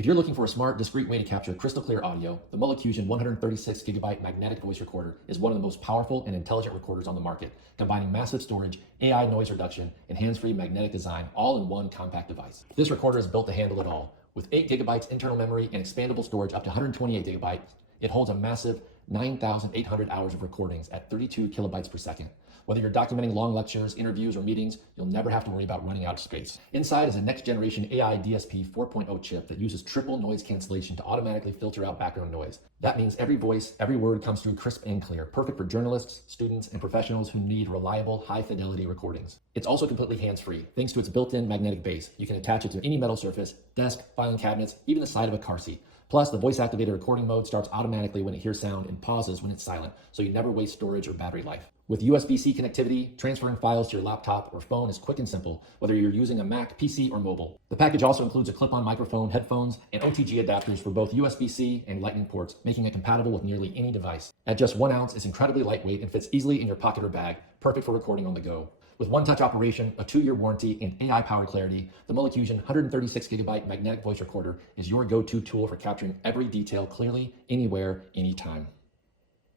If you're looking for a smart, discreet way to capture crystal clear audio, the Mulukusion 136GB magnetic voice recorder is one of the most powerful and intelligent recorders on the market, combining massive storage, AI noise reduction, and hands-free magnetic design all in one compact device. This recorder is built to handle it all. With 8GB internal memory and expandable storage up to 128GB, it holds a massive 9,800 hours of recordings at 32 kilobytes per second. Whether you're documenting long lectures, interviews, or meetings, you'll never have to worry about running out of space. Inside is a next-generation AI DSP 4.0 chip that uses triple noise cancellation to automatically filter out background noise. That means every voice, every word comes through crisp and clear, perfect for journalists, students, and professionals who need reliable, high-fidelity recordings. It's also completely hands-free, thanks to its built-in magnetic base. You can attach it to any metal surface, desk, filing cabinets, even the side of a car seat. Plus, the voice-activated recording mode starts automatically when it hears sound and pauses when it's silent, so you never waste storage or battery life. With USB-C connectivity, transferring files to your laptop or phone is quick and simple, whether you're using a Mac, PC, or mobile. The package also includes a clip-on microphone, headphones, and OTG adapters for both USB-C and Lightning ports, making it compatible with nearly any device. At just 1 ounce, it's incredibly lightweight and fits easily in your pocket or bag, perfect for recording on the go. With one-touch operation, a 2-year warranty, and AI-powered clarity, the Mulukusion 136GB magnetic voice recorder is your go-to tool for capturing every detail clearly, anywhere, anytime.